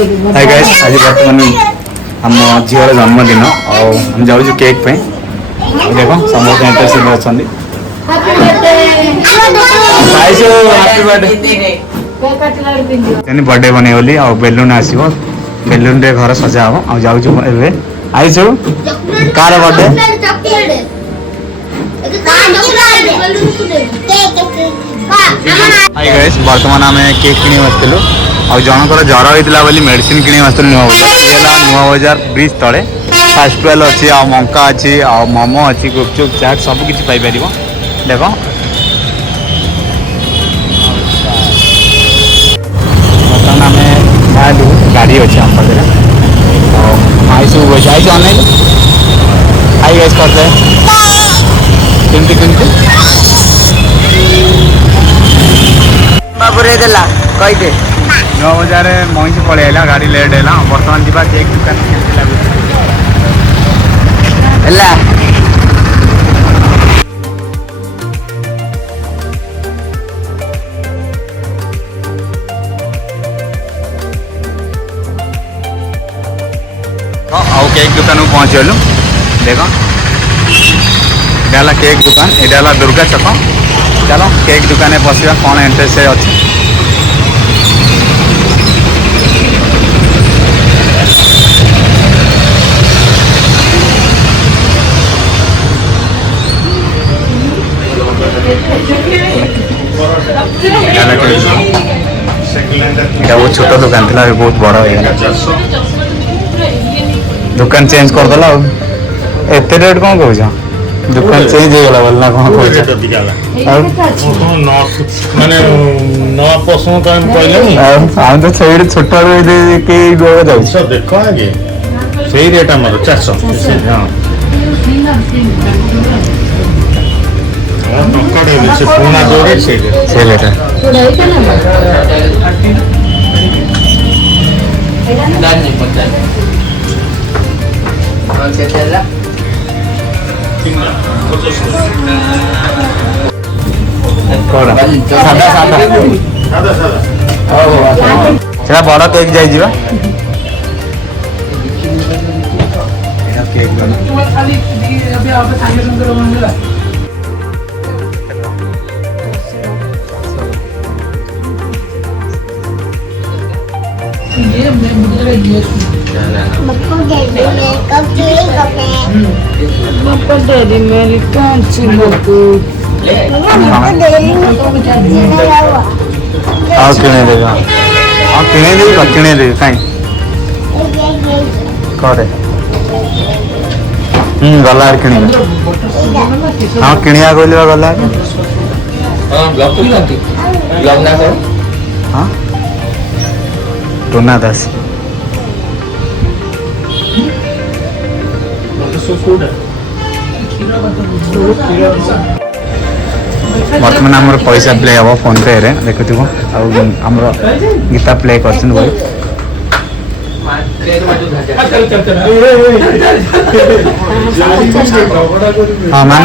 hi guys आज बर्तमान आम झीवर जन्मदिन और जाऊँ केक पे देख समस्त इंटरेस्ट अच्छा बर्थडे बने बोली आ बेलून आसो बेलून रे घर सजा हम आ जाऊँ आईसु कार बर्थडे हाय गाइस बर्तमान आम केक किणी बसलु आ जनकर ज्वर होता बोली मेडिसिन किणी बसलु नुआ बजार नुआ बजार ब्रिज तले फास्ट फुड अच्छी आ मंका अच्छी आ मोमो अच्छी गुपचुप चाट सब किसी पाइपर देख बर्तमान आम बाहर गाड़ी अच्छे आम पाखे आईसु बस आई अनेक आई गैस करते केमती केमती देला कहीदे नुआ बजार महिष पलि आला गाड़ी लेट है बर्तमान जी केक दुकान केमती है केक दुकान को पहुँच गलु देख इटा केक दुकान यहाँ दुर्गा छक चलो केक दुकान में बसवा कौन इंटरेस्ट अच्छे बहुत छोट दुकान थी बहुत बड़ हो दुकान चेंज करदेला एत रेट कौन कह दुकान चेंज हो गला बोलना कौन हम तो छेड़ छोट जाऊ देख आगे सही रेट आम 400 पुराना जो रेट से रेट सादा बड़ केक जाइए किणे देवी कहीं करे गला कि हाँ किणिया कहली गला हाँ टोना दास बर्तमान आम पैसा प्ले हम फोन पे रे देखुव आमर गीता प्ले कर हाँ मान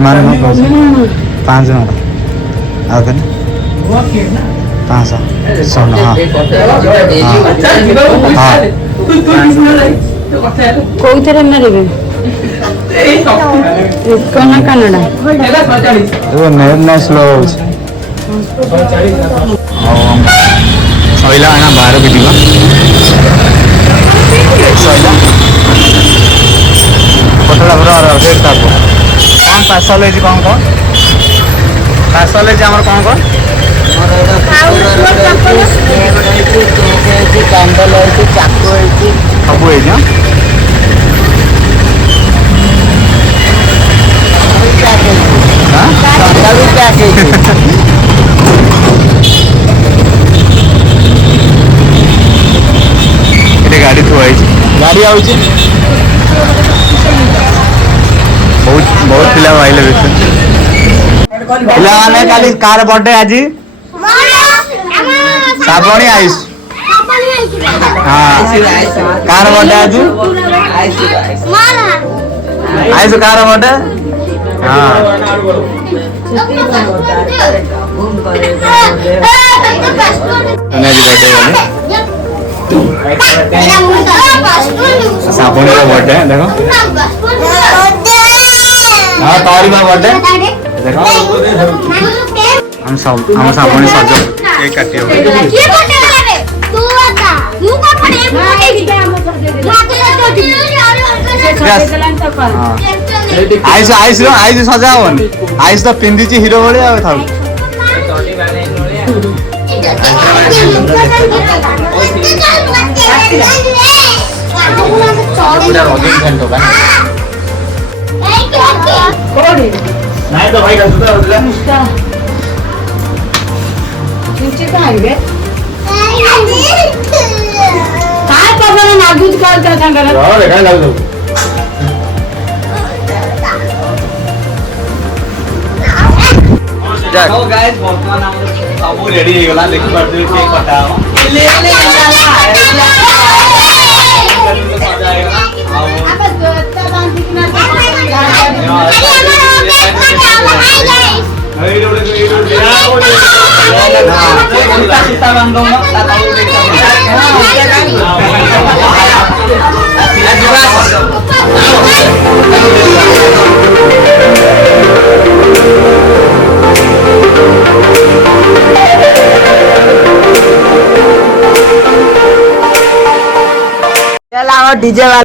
मान 5 500 हाँ कोई तरह ना रे कना कनाडा वो नेट स्लो सैला आना बाहर भी दिवा सैला पटला भरा रेट था कौन पार्सल है कौन कौन पार्सल है हमर कौन कौन कैंडल चाकू सब है गाड़ी थुआई गाड़ी आउची बहुत पिला आइले पिला माने काली कार बर्थडे आज साबणी आइस हाँ कार बर्थडे आज आइस कार बर्थडे हाँ सोनिया जी बर्थडे वाले साबुन का बर्थडे देखो हाँ तारी का बर्थडे देखो हम साबुन सज केक काटियो आइस आइस आइस सजा हबनी आइस तो पिंदी हिरो भाई आ था नहीं तो भाई काय प्रॉब्लेम नागूच कॉल कर सांगा काय लागलो गाइस वर्तमान हम सब रेडी हो गला देखि पारते केक कटा चला डीजे वाला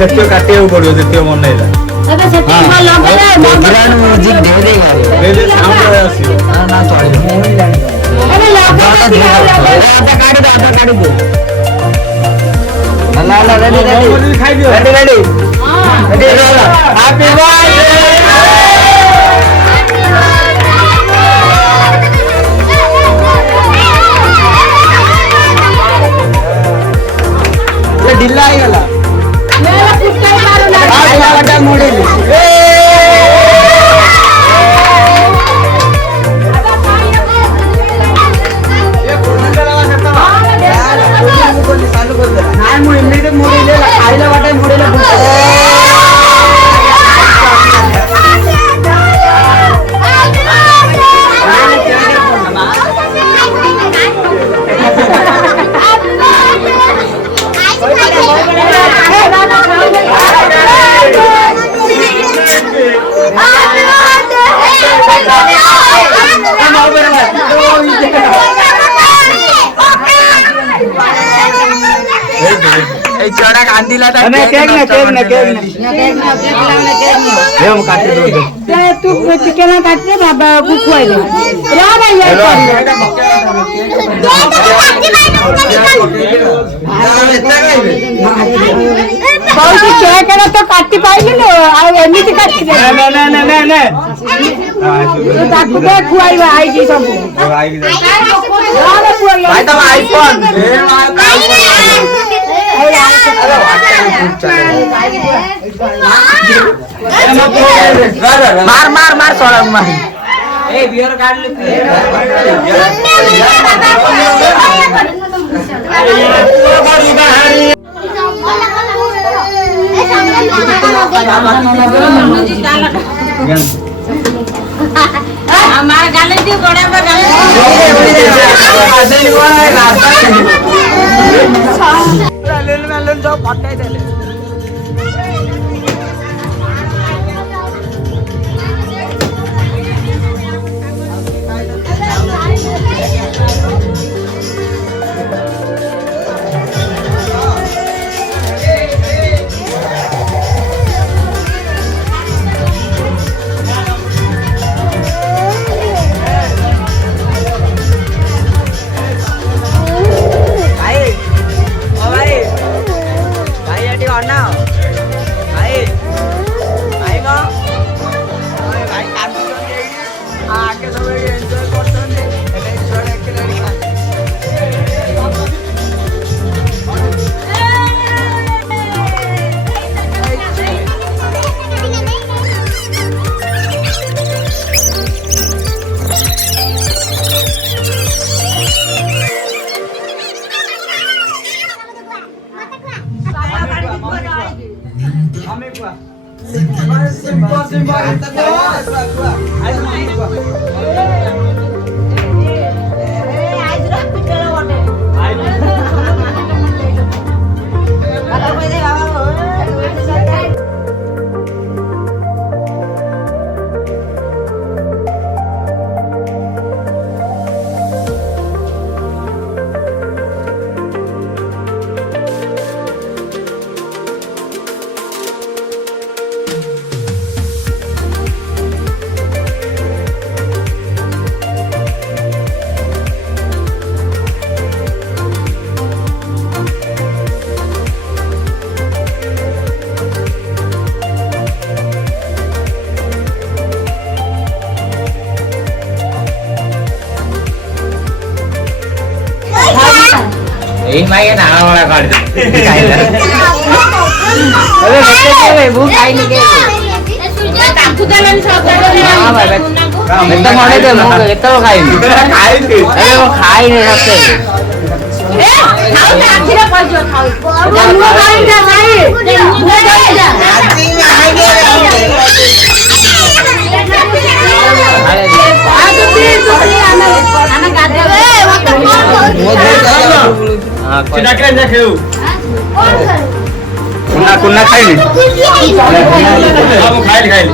सेक्टर काटियो पड़ियो जतियो मन नहीं अबे सेटिंग में लगे बैकग्राउंड म्यूजिक दे देगा रे रे साउंड आसी ना चली अबे लगे काट दे ला ला रेडी रेडी खाई दियो रेडी रेडी हां हैप्पी बर्थडे ये ढिल्ला ही गला मेरा पुष्कर मारो ना आज वाला मोड़े এই চড়া কান্দিলা তা না কেক না কেক না কেক না हम काट दो तू चिकन काटते बाबा को खुआई दे रा भाई यार कौन सी केक है तो काटी पाइली नो आ एमिति काटी दे ना ना ना ना ना तू ताकू दे खुआई आई जी सब आई भाई तो आईफोन मार मार मार सोड़ा मार ए बियर काट ले हमारा गाले दी बड़ा बड़ा सब फटाई देले এই মাইয়ে না ওরা কাট দে খাইলা अरे बच्चे के लिए भूख आई नहीं के ताकू देलन सब हां भाई ଏତେ ମଡେ ଦେ ମୁଁ ଏତେ ଖାଇନି खाई अरे वो खाई नहीं सकते ए खाओ ना आखिर पजो खाओ नुआ खाई जा खाई नुआ खाई जा आज तू आना आना गादे ए मत चिड़ा के जा खेऊ कौन कर कुन्ना कुन्ना खाइनी हम खाइल खाइल